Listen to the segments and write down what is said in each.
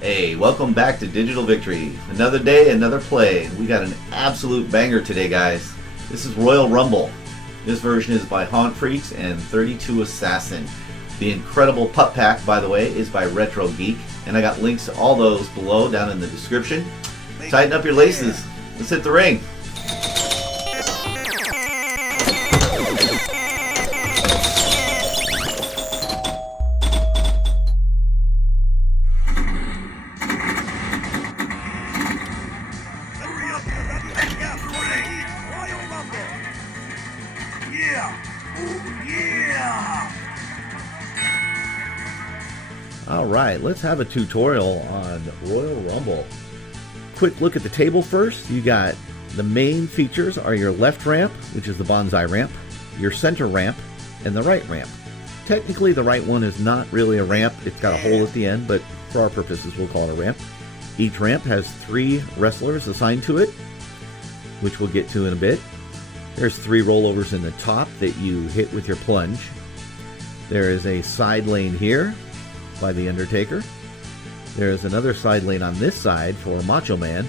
Hey, welcome back to Digital Victory. Another day, another play. We got an absolute banger today, guys. This is Royal Rumble. This version is by HauntFreaks and 32 Assassin. The incredible PupPack, by the way, is by Retro Geek, and I got links to all those below down in the description. Tighten up your laces. Let's hit the ring. Alright, let's have a tutorial on Royal Rumble. Quick look at the table first. You got the main features are your left ramp, which is the bonsai ramp, your center ramp, and the right ramp. Technically the right one is not really a ramp, it's got a hole at the end, but for our purposes we'll call it a ramp. Each ramp has 3 wrestlers assigned to it, which we'll get to in a bit. There's 3 rollovers in the top that you hit with your plunge. There is a side lane here by the Undertaker. There's another side lane on this side for Macho Man.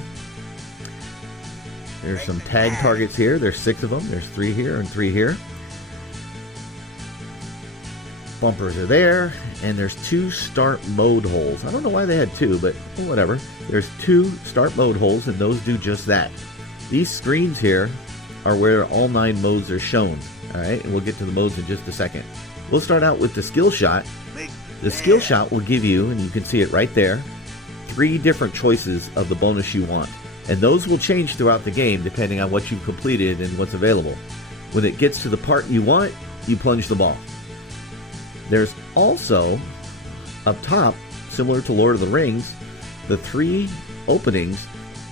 There's some tag targets here. There's 6 of them. There's 3 here and 3 here. Bumpers are there, and there's 2 start mode holes. I don't know why they had 2, but whatever. There's 2 start mode holes, and those do just that. These screens here are where all 9 modes are shown. Alright, and we'll get to the modes in just a second. We'll start out with the skill shot. The skill shot will give you, and you can see it right there, 3 different choices of the bonus you want. And those will change throughout the game depending on what you've completed and what's available. When it gets to the part you want, you plunge the ball. There's also, up top, similar to Lord of the Rings, the 3 openings.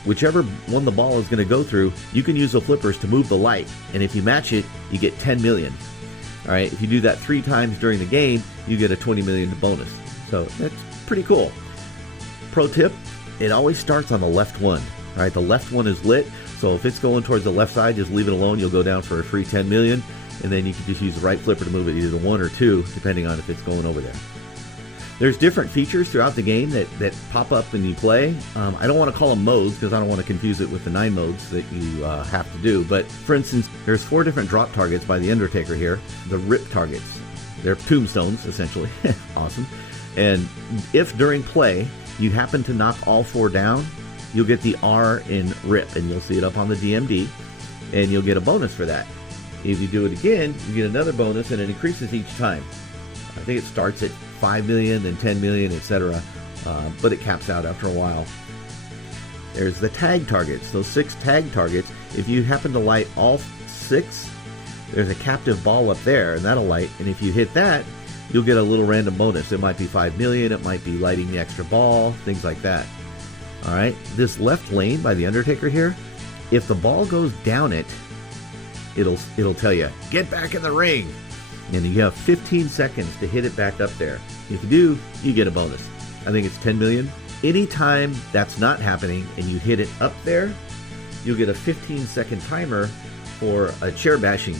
Whichever one the ball is going to go through, you can use the flippers to move the light. And if you match it, you get 10 million. Alright, if you do that 3 times during the game, you get a 20 million bonus. So that's pretty cool. Pro tip, it always starts on the left one. Alright, the left one is lit, so if it's going towards the left side, just leave it alone. You'll go down for a free 10 million, and then you can just use the right flipper to move it either to 1 or 2, depending on if it's going over there. There's different features throughout the game that pop up when you play. I don't want to call them modes because I don't want to confuse it with the 9 modes that you have to do. But for instance, there's 4 different drop targets by the Undertaker here. The rip targets. They're tombstones, essentially. Awesome. And if during play you happen to knock all 4 down, you'll get the R in rip, and you'll see it up on the DMD, and you'll get a bonus for that. If you do it again, you get another bonus, and it increases each time. I think it starts at 5 million, then 10 million, etc. But it caps out after a while. There's the tag targets, those 6 tag targets. If you happen to light all 6, there's a captive ball up there, and that'll light. And if you hit that, you'll get a little random bonus. It might be 5 million, it might be lighting the extra ball, things like that. Alright, this left lane by the Undertaker here, if the ball goes down it, it'll tell you, get back in the ring. And you have 15 seconds to hit it back up there. If you do, you get a bonus. I think it's 10 million. Anytime that's not happening and you hit it up there, you'll get a 15-second timer for a chair bashing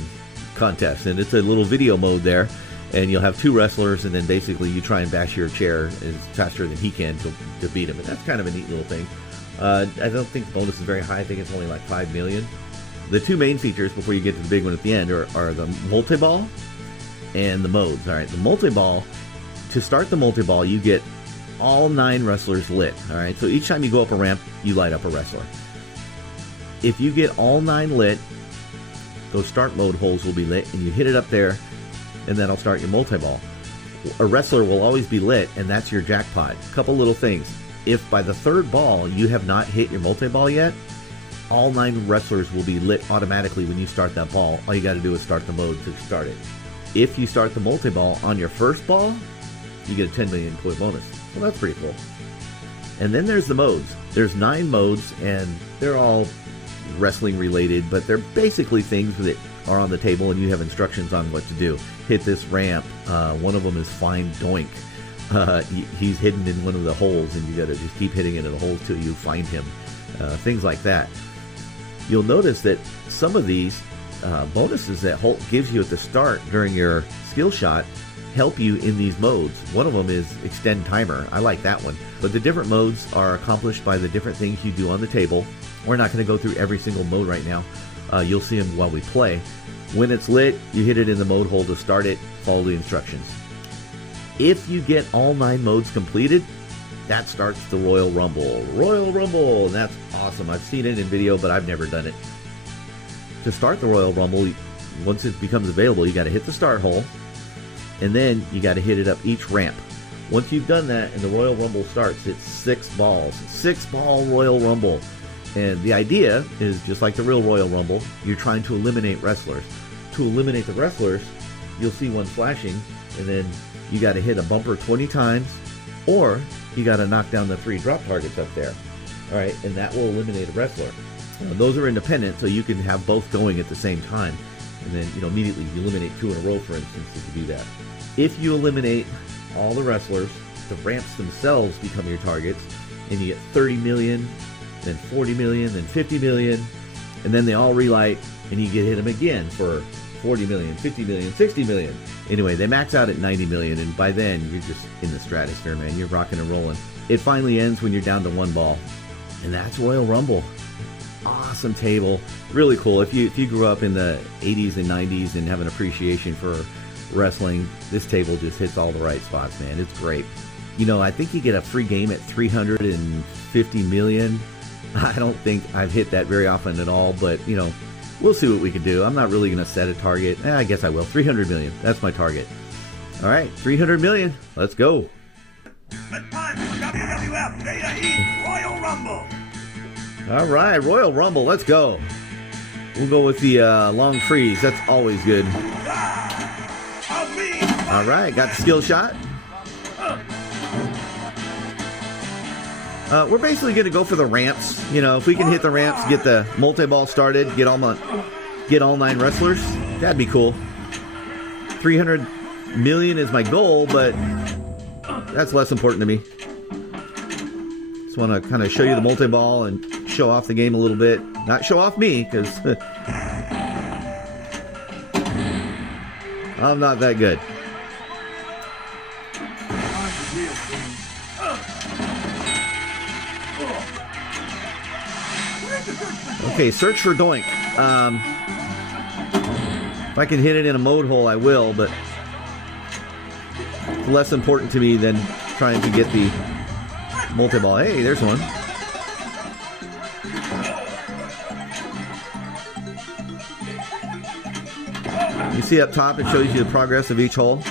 contest. And it's a little video mode there. And you'll have 2 wrestlers, and then basically you try and bash your chair as faster than he can to beat him. And that's kind of a neat little thing. I don't think the bonus is very high. I think it's only like 5 million. The 2 main features before you get to the big one at the end are the multi-ball and the modes. Alright, the multi-ball, to start the multi-ball, you get all 9 wrestlers lit. Alright, so each time you go up a ramp, you light up a wrestler. If you get all 9 lit, those start mode holes will be lit, and you hit it up there, and that'll start your multi-ball. A wrestler will always be lit, and that's your jackpot. Couple little things. If by the 3rd ball you have not hit your multi-ball yet, all 9 wrestlers will be lit automatically when you start that ball. All you got to do is start the mode to start it. If you start the multi-ball on your first ball, you get a 10 million point bonus. Well, that's pretty cool. And then there's the modes. There's 9 modes, and they're all wrestling related, but they're basically things that are on the table, and you have instructions on what to do. Hit this ramp. One of them is find Doink. He's hidden in one of the holes, and you got to just keep hitting into the holes till you find him. Things like that. You'll notice that some of these bonuses that Holt gives you at the start during your skill shot help you in these modes. One of them is extend timer. I like that one. But the different modes are accomplished by the different things you do on the table. We're not going to go through every single mode right now. You'll see them while we play. When it's lit, you hit it in the mode hole to start it, follow the instructions. If you get all 9 modes completed, that starts the Royal Rumble. Royal Rumble, and that's awesome. I've seen it in video, but I've never done it. To start the Royal Rumble, once it becomes available, you got to hit the start hole, and then you got to hit it up each ramp. Once you've done that and the Royal Rumble starts, it's 6 balls. 6-ball Royal Rumble. And the idea is just like the real Royal Rumble, you're trying to eliminate wrestlers. To eliminate the wrestlers, you'll see one flashing, and then you got to hit a bumper 20 times, or you got to knock down the 3 drop targets up there. All right, and that will eliminate a wrestler. Those are independent, so you can have both going at the same time. And then, immediately you eliminate 2 in a row, for instance, if you do that. If you eliminate all the wrestlers, the ramps themselves become your targets, and you get 30 million, then 40 million, then 50 million, and then they all relight, and you get hit them again for 40 million, 50 million, 60 million. Anyway, they max out at 90 million, and by then, you're just in the stratosphere, man. You're rocking and rolling. It finally ends when you're down to 1 ball, and that's Royal Rumble. Awesome table. Really cool. If you grew up in the 80s and 90s and have an appreciation for wrestling, this table just hits all the right spots, man. It's great. I think you get a free game at 350 million. I don't think I've hit that very often at all, but, we'll see what we can do. I'm not really going to set a target. I guess I will. 300 million. That's my target. All right, 300 million. Let's go. Time for WWF Beta E Royal Rumble. All right, Royal Rumble. Let's go. We'll go with the long freeze. That's always good. All right, got the skill shot. We're basically going to go for the ramps. If we can hit the ramps, get the multi-ball started, get all 9 wrestlers, that'd be cool. 300 million is my goal, but that's less important to me. Just want to kind of show you the multi-ball and show off the game a little bit. Not show off me, because I'm not that good. Okay, search for doink. If I can hit it in a mode hole, I will, but it's less important to me than trying to get the multi-ball. Hey, there's one. You see up top, it shows you the progress of each hole.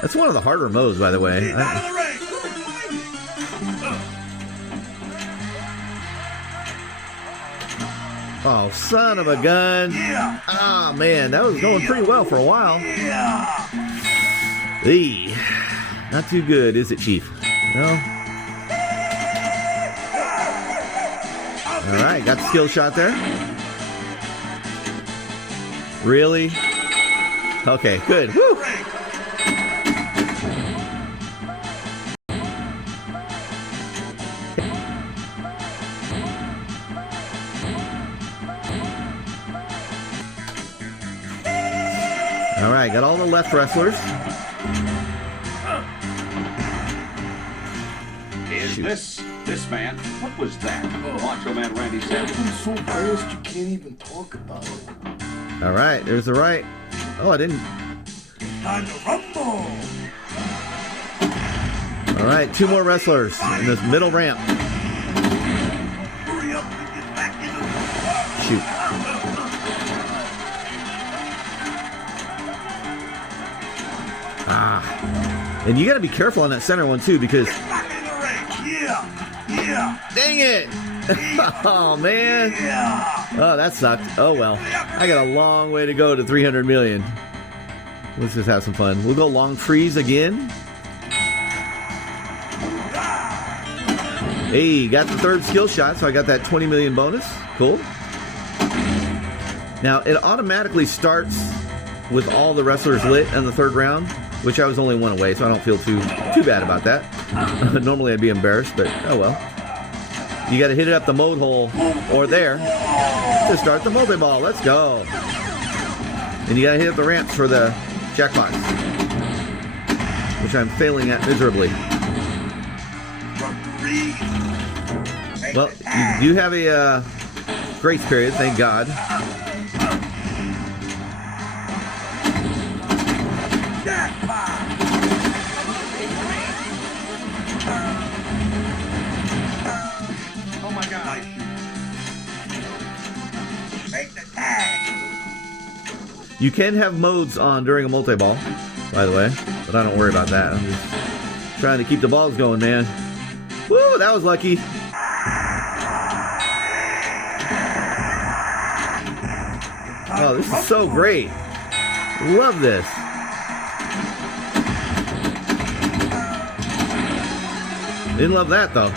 That's one of the harder modes, by the way. Oh, son of a gun. Ah, man, that was going pretty well for a while. Eee. Not too good, is it, Chief? No? All right, got the skill shot there. Really? Okay, good. Woo! All right, got all the left wrestlers. Is this man? What was that? Macho Man Randy Savage. I'm so fast you can't even talk about it. All right, there's the right. Oh, I didn't. Time to rumble. All right, 2 more wrestlers in this middle ramp. Hurry up and get back in the Shoot. Ah. And you got to be careful on that center one, too, because... back in the ring. Yeah. Dang it! Oh, man. Yeah. Oh, that sucked. Oh, well. I got a long way to go to 300 million. Let's just have some fun. We'll go long freeze again. Hey, got the 3rd skill shot, so I got that 20 million bonus. Cool. Now, it automatically starts with all the wrestlers lit in the 3rd round, which I was only 1 away, so I don't feel too bad about that. Normally I'd be embarrassed, but oh well. You got to hit it up the mode hole or there to start the multi-ball. Let's go. And you gotta hit the ramps for the jackpots, which I'm failing at miserably. Well, you do have a grace period, thank God. Oh my God. Make the tag. You can have modes on during a multi-ball, by the way, but I don't worry about that. I'm just trying to keep the balls going, man. Woo, that was lucky. Oh, this is so great. Love this. Didn't love that, though.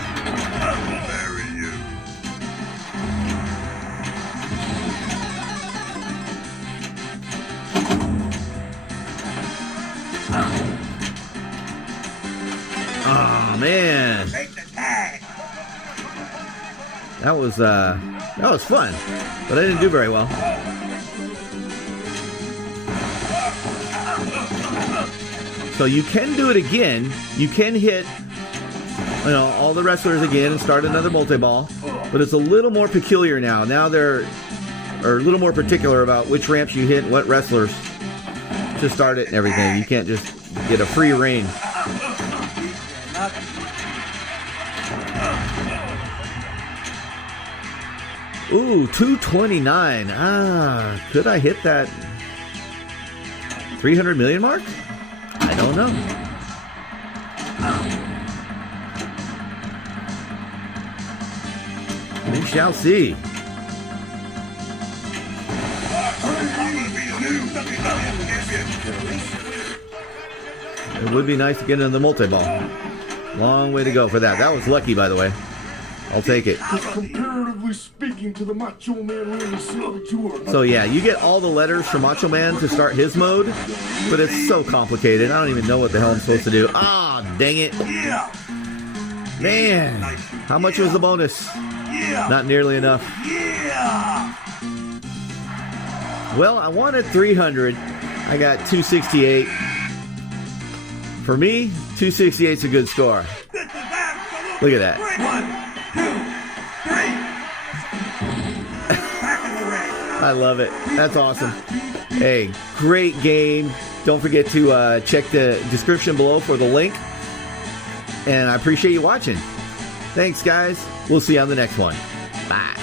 Oh, man. That was fun, but I didn't do very well. So you can do it again. You can hit, all the wrestlers again and start another multi-ball, but it's a little more peculiar now. Now they're a little more particular about which ramps you hit, what wrestlers to start it and everything. You can't just get a free reign. Ooh, 229. Could I hit that 300 million mark? I don't know. We shall see. It would be nice to get into the multi-ball. Long way to go for that. That was lucky, by the way. I'll take it. Comparatively speaking to the Macho Man Randy Savage. So yeah, you get all the letters from Macho Man to start his mode, but it's so complicated. I don't even know what the hell I'm supposed to do. Ah, dang it. Man, how much was the bonus? Not nearly enough. Well, I wanted 300. I got 268. For me, 268 is a good score. Look at that. 1, 2, 3. I love it. That's awesome. Hey, great game. Don't forget to check the description below for the link. And I appreciate you watching. Thanks, guys. We'll see you on the next one. Bye.